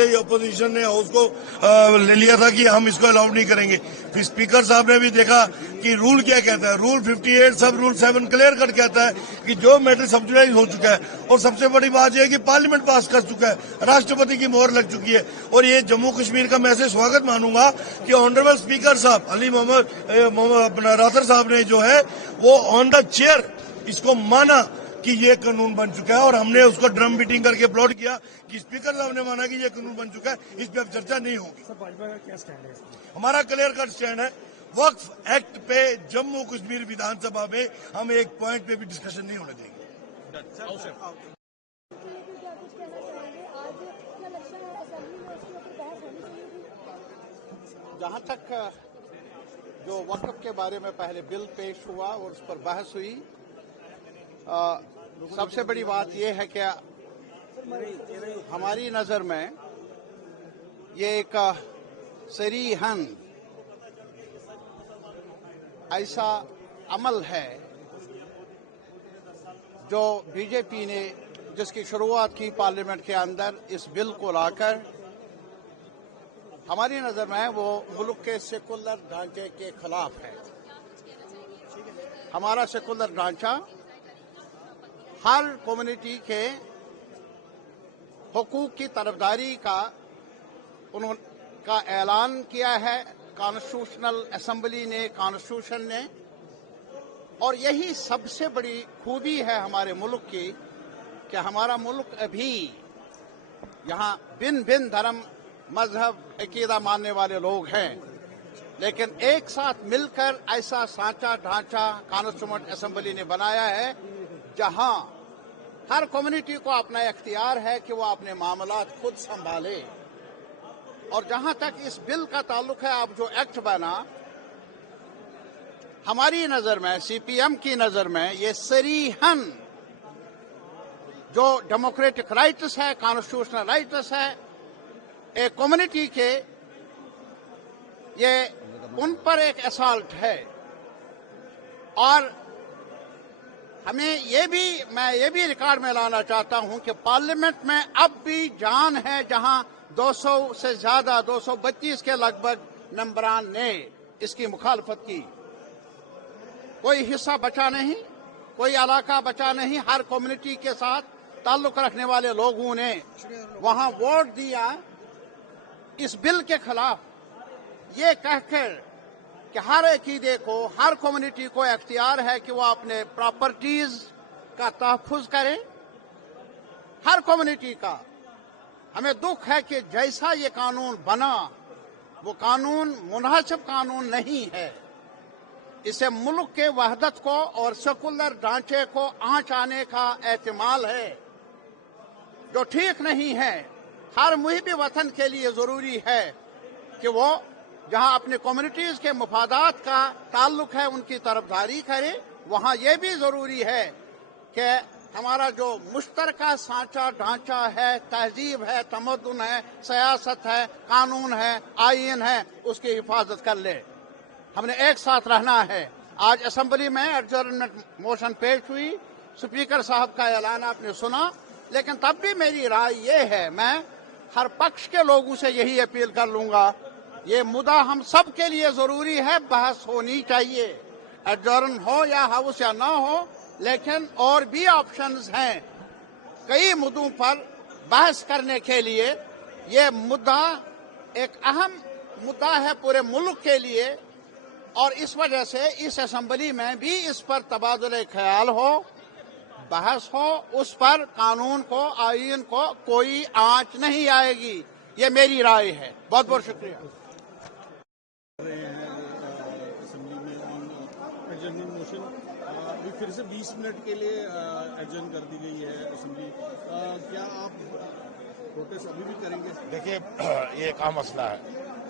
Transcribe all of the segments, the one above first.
से ही अपोजिशन ने हाउस को ले लिया था कि हम इसको अलाउड नहीं करेंगे। फिर स्पीकर साहब ने भी देखा कि रूल क्या कहता है। रूल 58 सब रूल 7 क्लियर कट कहता है कि जो मैटर सब्सिडाइज हो चुका है, और सबसे बड़ी बात यह है कि पार्लियामेंट पास कर चुका है, राष्ट्रपति की मोहर लग चुकी है। और ये जम्मू कश्मीर का मैं ऐसे स्वागत मानूंगा कि ऑनरेबल स्पीकर साहब अली मोहम्मद राथर साहब ने जो है वो ऑन द चेयर इसको माना कि ये कानून बन चुका है, और हमने उसको ड्रम बीटिंग करके अपलोड किया कि स्पीकर साहब ने माना कि ये कानून बन चुका है, इस पे अब चर्चा नहीं होगी। सर, भाजपा का क्या स्टैंड है? हमारा क्लियर कट स्टैंड है, वक्फ एक्ट पे जम्मू कश्मीर विधानसभा में हम एक पॉइंट पे भी डिस्कशन नहीं होने देंगे। जहाँ तक जो वक्फ के बारे में पहले बिल पेश हुआ और उस पर बहस हुई, सबसे बड़ी बात यह है कि हमारी नजर में ये एक सरीहन ऐसा अमल है जो बीजेपी ने जिसकी शुरुआत की पार्लियामेंट के अंदर इस बिल को लाकर, हमारी नजर में वो मुल्क के सेकुलर ढांचे के खिलाफ है। हमारा सेकुलर ढांचा हर कम्युनिटी के हुकूक की तरफदारी का ऐलान किया है कॉन्स्टिट्यूशनल असेंबली ने, कॉन्स्टिट्यूशन ने। और यही सबसे बड़ी खूबी है हमारे मुल्क की कि हमारा मुल्क अभी यहाँ भिन्न भिन्न धर्म, मजहब, अकीदा मानने वाले लोग हैं, लेकिन एक साथ मिलकर ऐसा सांचा ढांचा कॉन्स्टिट्यूएंट असेंबली ने बनाया है जहां हर कम्युनिटी को अपना इख्तियार है कि वो अपने मामलात खुद संभाले। और जहां तक इस बिल का ताल्लुक है, अब जो एक्ट बना, हमारी नजर में, सीपीएम की नजर में, ये सरीहन जो डेमोक्रेटिक राइट्स है, कॉन्स्टिट्यूशनल राइट्स है एक कम्युनिटी के, ये उन पर एक असॉल्ट है। और मैं ये भी रिकॉर्ड में लाना चाहता हूं कि पार्लियामेंट में अब भी जान है जहां 200 से ज्यादा 232 के लगभग मेंबरान ने इसकी मुखालफत की। कोई हिस्सा बचा नहीं, कोई इलाका बचा नहीं, हर कम्युनिटी के साथ ताल्लुक रखने वाले लोगों ने वहां वोट दिया इस बिल के खिलाफ, ये कहकर कि हर अकीदे को, हर कम्युनिटी को इख्तियार है कि वो अपने प्रॉपर्टीज का तहफ़्फ़ुज़ करें। हर कम्युनिटी का। हमें दुख है कि जैसा ये कानून बना, वो कानून मुनासिब कानून नहीं है। इसे मुल्क के वहदत को और सेकुलर ढांचे को आंच आने का एहतिमाल है, जो ठीक नहीं है। हर मुहिब वतन के लिए जरूरी है कि वो जहां अपने कम्युनिटीज के मफादात का ताल्लुक है उनकी तरफदारी करे। वहां यह भी जरूरी है कि हमारा जो मुश्तरका सांचा ढांचा है, तहजीब है, तमद्दुन है, सियासत है, कानून है, आईन है, उसकी हिफाजत कर ले। हमने एक साथ रहना है। आज असेंबली में एडजर्नमेंट मोशन पेश हुई, स्पीकर साहब का ऐलान आपने सुना, लेकिन तब भी मेरी राय ये है, मैं हर पक्ष के लोगों से यही अपील कर लूंगा, ये मुद्दा हम सब के लिए जरूरी है, बहस होनी चाहिए। एडजर्न हो या हाउस या ना हो, लेकिन और भी ऑप्शंस हैं कई मुद्दों पर बहस करने के लिए। ये मुद्दा एक अहम मुद्दा है पूरे मुल्क के लिए, और इस वजह से इस असेंबली में भी इस पर तबादुले ख्याल हो, बहस हो, उस पर कानून को, आईन को कोई आंच नहीं आएगी। ये मेरी राय है। बहुत बहुत शुक्रिया। रहे हैं असेंबली में एडजर्निंग मोशन अभी फिर से 20 मिनट के लिए एडजर्न कर दी गई है असेंबली। क्या आप प्रोटेस्ट अभी भी करेंगे? देखिए, ये एक अहम मसला है।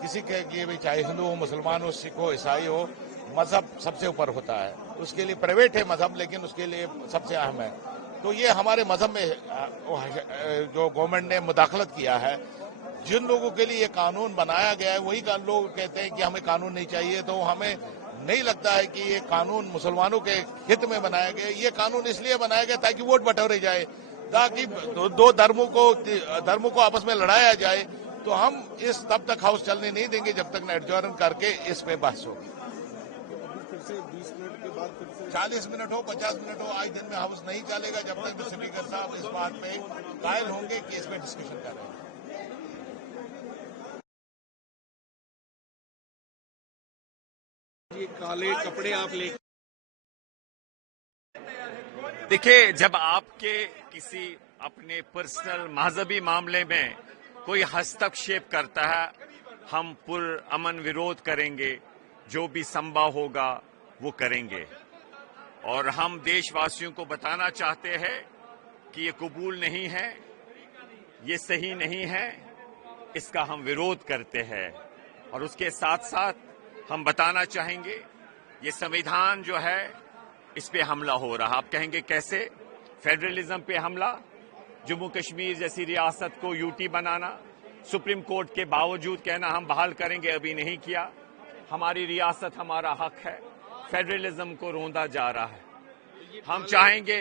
किसी के लिए भी, चाहे हिंदू हो, मुसलमान हो, सिख हो, ईसाई हो, मजहब सबसे ऊपर होता है। उसके लिए प्राइवेट है मजहब, लेकिन उसके लिए सबसे अहम है। तो ये हमारे मजहब में जो गवर्नमेंट ने मुदाखलत किया है, जिन लोगों के लिए ये कानून बनाया गया है, वही लोग कहते हैं कि हमें कानून नहीं चाहिए। तो हमें नहीं लगता है कि ये कानून मुसलमानों के हित में बनाया गया। ये कानून इसलिए बनाया गया ताकि वोट बटोरे जाए, ताकि दो धर्मों को आपस में लड़ाया जाए। तो हम इस तब तक हाउस चलने नहीं देंगे जब तक न एडजॉर्न करके इस पे बहस होगी। अभी फिर से 20 मिनट के बाद फिर से 40 मिनट हो 50 मिनट हो, आज दिन में हाउस नहीं चलेगा जब तक स्पीकर साहब इस बात पे कायल होंगे कि इस पे डिस्कशन कर रहे हैं। ये काले कपड़े आप ले देखिए, जब आपके किसी अपने पर्सनल मजहबी मामले में कोई हस्तक्षेप करता है, हम पुरअमन विरोध करेंगे, जो भी संभव होगा वो करेंगे। और हम देशवासियों को बताना चाहते हैं कि ये कबूल नहीं है, ये सही नहीं है, इसका हम विरोध करते हैं। और उसके साथ साथ हम बताना चाहेंगे ये संविधान जो है इस पे हमला हो रहा। आप कहेंगे कैसे? फेडरलिज्म पे हमला, जम्मू कश्मीर जैसी रियासत को यूटी बनाना, सुप्रीम कोर्ट के बावजूद कहना हम बहाल करेंगे, अभी नहीं किया। हमारी रियासत हमारा हक है, फेडरलिज्म को रोंदा जा रहा है। हम चाहेंगे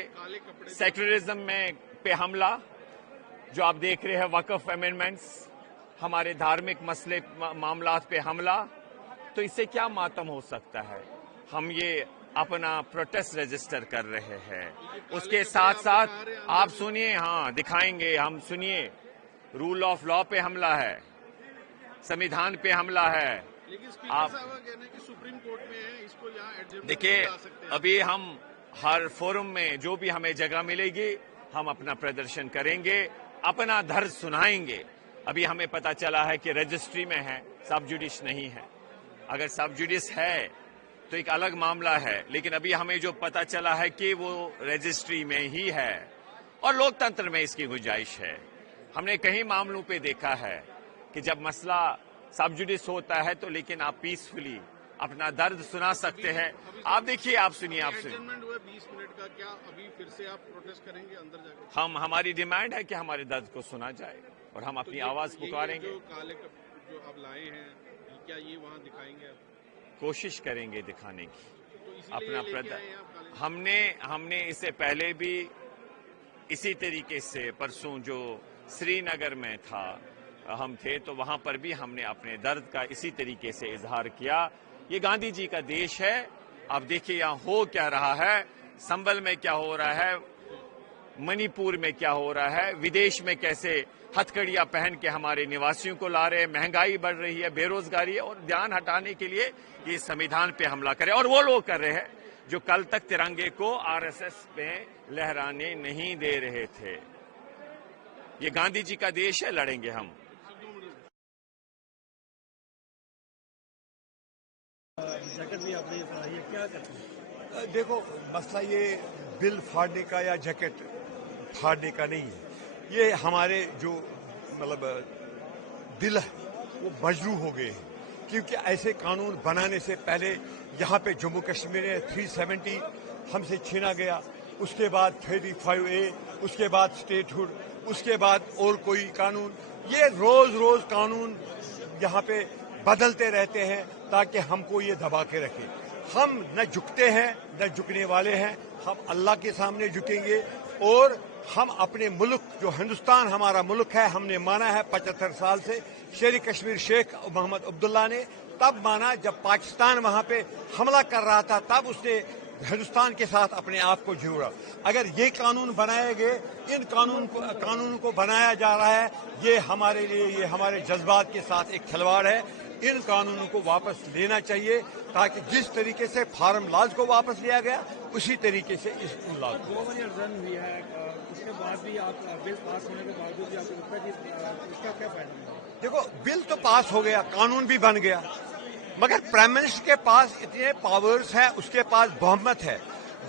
सेक्युलरिज्म में पे हमला, जो आप देख रहे हैं वक्फ अमेंडमेंट्स, हमारे धार्मिक मसले मामलात पे हमला, तो इससे क्या मातम हो सकता है? हम ये अपना प्रोटेस्ट रजिस्टर कर रहे हैं। उसके साथ साथ आप सुनिए, हाँ दिखाएंगे हम, सुनिए, रूल ऑफ लॉ पे हमला है, संविधान पे हमला है। आप सुप्रीम कोर्ट में है, इसको यहाँ एडजस्ट देखिए, अभी हम हर फोरम में जो भी हमें जगह मिलेगी हम अपना प्रदर्शन करेंगे, अपना दर्द सुनाएंगे। अभी हमें पता चला है कि रजिस्ट्री में है, सब जुडिस नहीं है। अगर सब जुडिस है तो एक अलग मामला है, लेकिन अभी हमें जो पता चला है कि वो रजिस्ट्री में ही है और लोकतंत्र में इसकी गुंजाइश है। हमने कई मामलों पे देखा है कि जब मसला सब जुडिस होता है तो लेकिन आप पीसफुली अपना दर्द सुना सकते हैं। आप देखिए, आप सुनिए, आप सुनिए। 20 मिनट का क्या अभी फिर से आप प्रोटेस्ट करेंगे अंदर जाकर? हमारी डिमांड है कि हमारे दर्द को सुना जाए और हम अपनी आवाज पुकारेंगे। जो काले जो आप लाए हैं, क्या ये वहाँ दिखाएंगे आप? कोशिश करेंगे दिखाने की तो अपना प्रदर्शन। हमने इससे पहले भी इसी तरीके से, परसों जो श्रीनगर में था हम थे, तो वहां पर भी हमने अपने दर्द का इसी तरीके से इजहार किया। ये गांधी जी का देश है। आप देखिए यहाँ हो क्या रहा है, संबल में क्या हो रहा है, मणिपुर में क्या हो रहा है, विदेश में कैसे हथकड़ियां पहन के हमारे निवासियों को ला रहे हैं, महंगाई बढ़ रही है, बेरोजगारी है, और ध्यान हटाने के लिए ये संविधान पे हमला करे। और वो लोग कर रहे हैं जो कल तक तिरंगे को आरएसएस में लहराने नहीं दे रहे थे। ये गांधी जी का देश है, लड़ेंगे हम। जैकेट भी आपने ये क्या करते हैं? देखो, मसला ये बिल फाड़ने का या जैकेट फाड़ने का नहीं है। ये हमारे जो मतलब दिल है वो मजरू हो गए हैं, क्योंकि ऐसे कानून बनाने से पहले यहाँ पे जम्मू कश्मीर में 370 हमसे छीना गया, उसके बाद 35A, उसके बाद स्टेटहुड, उसके बाद और कोई कानून। ये रोज रोज कानून यहाँ पे बदलते रहते हैं ताकि हमको ये दबा के रखे। हम न झुकते हैं न झुकने वाले हैं, हम अल्लाह के सामने झुकेंगे। और हम अपने मुल्क, जो हिंदुस्तान हमारा मुल्क है, हमने माना है 75 साल से। शेर कश्मीर शेख मोहम्मद अब्दुल्ला ने तब माना जब पाकिस्तान वहां पे हमला कर रहा था, तब उसने हिंदुस्तान के साथ अपने आप को जोड़ा। अगर ये कानून बनाए गए, इन कानून को बनाया जा रहा है, ये हमारे लिए, ये हमारे जज्बात के साथ एक खिलवाड़ है। इन कानूनों को वापस लेना चाहिए ताकि जिस तरीके से फार्म लॉज को वापस लिया गया उसी तरीके से इस लॉज को। 2 बजे अर्जन हुई है, उसके बाद भी आप बिल पास होने के बावजूद भी आपको लगता है कि इसका क्या फायदा? देखो, बिल तो पास हो गया, कानून भी बन गया, मगर प्राइम मिनिस्टर के पास इतने पावर्स हैं, उसके पास बहुमत है।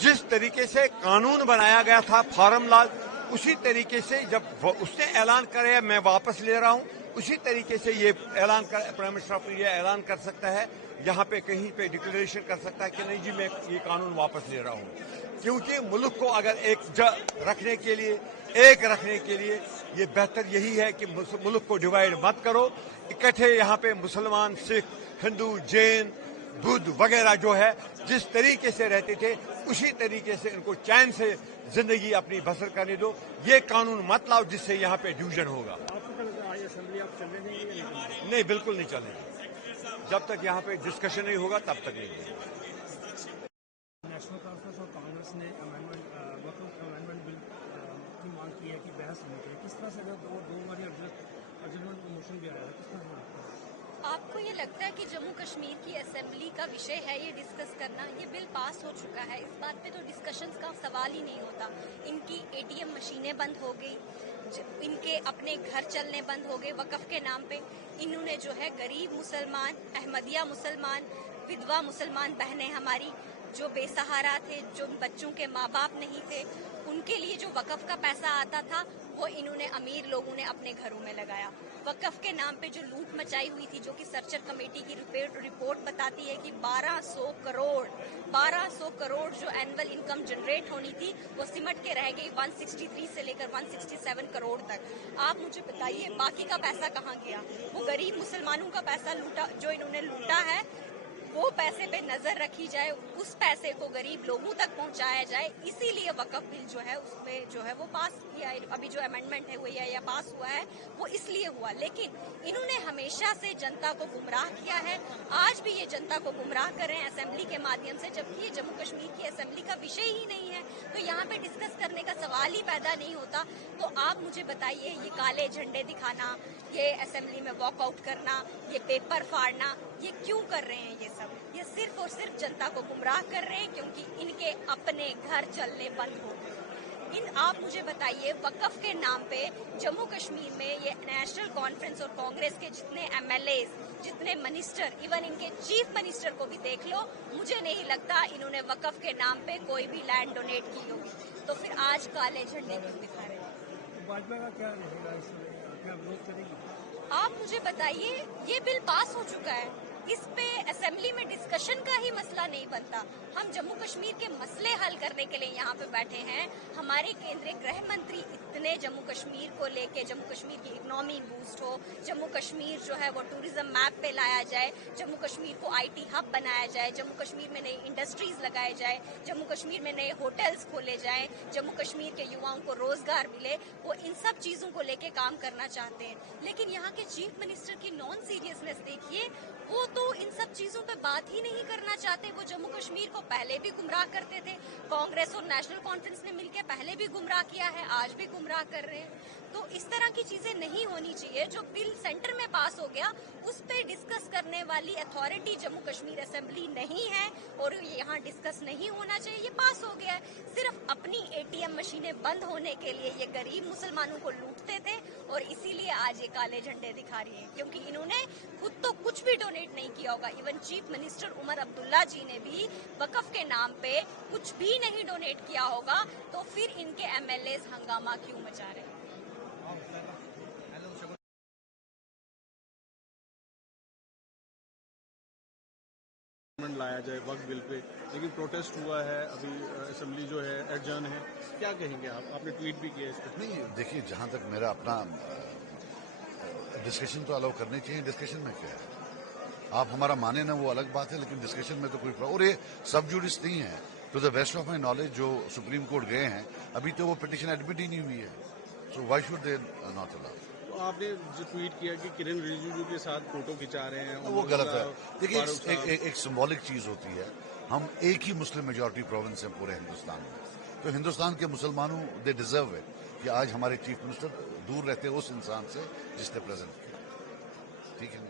जिस तरीके से कानून बनाया गया था फार्म लॉज, उसी तरीके से जब उसने ऐलान करे मैं वापस ले रहा हूं, उसी तरीके से ये ऐलान कर, प्राइम मिनिस्टर ऑफ इंडिया ऐलान कर सकता है, यहाँ पे कहीं पे डिक्लेरेशन कर सकता है कि नहीं जी मैं ये कानून वापस ले रहा हूँ। क्योंकि मुल्क को अगर एक रखने के लिए ये बेहतर यही है कि मुल्क को डिवाइड मत करो। इकट्ठे यहाँ पे मुसलमान, सिख, हिंदू, जैन, बुद्ध वगैरह जो है जिस तरीके से रहते थे उसी तरीके से इनको चैन से जिंदगी अपनी बसर करने दो। ये कानून मत लाओ जिससे यहाँ पे डिवीजन होगा। आपको क्या लगता है असेंबली आप चलने देंगे या नहीं? नहीं, बिल्कुल नहीं चलेंगे। जब तक यहाँ पे डिस्कशन नहीं होगा तब तक नहीं देंगे। नेशनल कॉन्फ्रेंस और कांग्रेस ने वक्फ अमेंडमेंट बिल की मांग की है कि बहस होनी चाहिए। किस तरह से अगर दो बार अर्जुन मोशन भी आया है, किस तरह से लगता है? आपको ये लगता है कि जम्मू कश्मीर की असेंबली का विषय है ये डिस्कस करना? ये बिल पास हो चुका है, इस बात पे तो डिस्कशंस का सवाल ही नहीं होता। इनकी एटीएम मशीनें बंद हो गई, इनके अपने घर चलने बंद हो गए वक़्फ़ के नाम पे। इन्होंने जो है गरीब मुसलमान, अहमदिया मुसलमान, विधवा मुसलमान बहनें हमारी जो बेसहारा थे, जो बच्चों के माँ बाप नहीं थे, उनके लिए जो वक़्फ़ का पैसा आता था वो इन्होंने अमीर लोगों ने अपने घरों में लगाया। वक़्फ़ के नाम पे जो लूट मचाई हुई थी, जो कि सर्चर कमेटी की रिपोर्ट बताती है कि 1200 करोड़ जो एनुअल इनकम जनरेट होनी थी वो सिमट के रह गई 163 से लेकर 167 करोड़ तक। आप मुझे बताइए बाकी का पैसा कहाँ गया? वो गरीब मुसलमानों का पैसा लूटा, जो इन्होंने लूटा है, वो पैसे पे नजर रखी जाए, उस पैसे को गरीब लोगों तक पहुंचाया जाए। इसीलिए वक़्फ़ बिल जो है उसमें जो है वो पास किया है। अभी जो अमेंडमेंट है हुई है या पास हुआ है वो इसलिए हुआ। लेकिन इन्होंने हमेशा से जनता को गुमराह किया है, आज भी ये जनता को गुमराह कर रहे हैं असेंबली के माध्यम से, जबकि ये जम्मू कश्मीर की असेंबली का विषय ही नहीं है। तो यहाँ पे डिस्कस करने का सवाल ही पैदा नहीं होता। तो आप मुझे बताइए, ये काले झंडे दिखाना, ये असेंबली में वॉकआउट करना, ये पेपर फाड़ना, ये क्यों कर रहे हैं? ये सब ये सिर्फ और सिर्फ जनता को गुमराह कर रहे हैं, क्योंकि इनके अपने घर चलने बंद हो गए। आप मुझे बताइए, वक़्फ़ के नाम पे जम्मू कश्मीर में ये नेशनल कॉन्फ्रेंस और कांग्रेस के जितने एमएलएज, जितने मिनिस्टर, इवन इनके चीफ मिनिस्टर को भी देख लो, मुझे नहीं लगता इन्होंने वक़्फ़ के नाम पे कोई भी लैंड डोनेट की होगी। तो फिर आज काले झंडे क्यों दिखा रहे हैं? तो भाजपा का क्या रहेगा, इसमें क्या विरोध करेगी? आप मुझे बताइए, ये बिल पास हो चुका है, इस पे असेंबली में डिस्कशन का ही मसला नहीं बनता। हम जम्मू कश्मीर के मसले हल करने के लिए यहाँ पे बैठे हैं। हमारे केंद्रीय गृह मंत्री इतने जम्मू कश्मीर को लेके, जम्मू कश्मीर की इकोनॉमी बूस्ट हो, जम्मू कश्मीर जो है वो टूरिज्म मैप पे लाया जाए, जम्मू कश्मीर को आईटी हब बनाया जाए, जम्मू कश्मीर में नई इंडस्ट्रीज लगाए जाए, जम्मू कश्मीर में नए होटल्स खोले जाएं, जम्मू कश्मीर के युवाओं को रोजगार मिले, वो इन सब चीजों को लेके काम करना चाहते हैं। लेकिन यहाँ के चीफ मिनिस्टर की नॉन सीरियसनेस देखिए, वो तो इन सब चीजों पे बात ही नहीं करना चाहते। वो जम्मू कश्मीर को पहले भी गुमराह करते थे, कांग्रेस और नेशनल कॉन्फ्रेंस ने मिलकर पहले भी गुमराह किया है, आज भी गुमराह कर रहे हैं। तो इस तरह की चीजें नहीं होनी चाहिए। जो बिल सेंटर में पास हो गया उस पे डिस्कस करने वाली अथॉरिटी जम्मू कश्मीर असेंबली नहीं है और यहाँ डिस्कस नहीं होना चाहिए। ये पास हो गया है, सिर्फ अपनी एटीएम मशीनें बंद होने के लिए ये गरीब मुसलमानों को लूटते थे और इसीलिए आज ये काले झंडे दिखा रही है, क्योंकि इन्होंने खुद तो कुछ भी डोनेट नहीं किया होगा। Even chief minister Omar Abdullah ji ने भी वक़्फ़ के नाम पे कुछ भी नहीं डोनेट किया होगा, तो फिर इनके एमएलएज हंगामा क्यों मचा रहे हैं? लाया जाए वक्त बिल पे, लेकिन प्रोटेस्ट हुआ है, अभी असेंबली जो है एडजर्न है, क्या कहेंगे आप? आपने ट्वीट भी किया इस पर। नहीं, देखिए, जहां तक मेरा अपना डिस्कशन तो अलाउ करनी चाहिए। डिस्कशन में क्या है, आप हमारा माने ना वो अलग बात है, लेकिन डिस्कशन में तो कोई और ये सब जुडिस नहीं है। To the best of my knowledge जो सुप्रीम कोर्ट गए हैं, अभी तो वो पिटीशन एडमिट ही नहीं हुई है, so why should they not allow? आपने जो ट्वीट किया कि किरण रिजिजू के साथ फोटो खिंचा रहे हैं, वो गलत है। देखिए, एक सिंबॉलिक चीज होती है, हम एक ही मुस्लिम मेजॉरिटी प्रोविंस है पूरे हिंदुस्तान में, तो हिंदुस्तान के मुसलमानों दे डिजर्व इट कि आज हमारे चीफ मिनिस्टर दूर रहते उस इंसान से जिसने प्रेजेंट किया। ठीक है ना?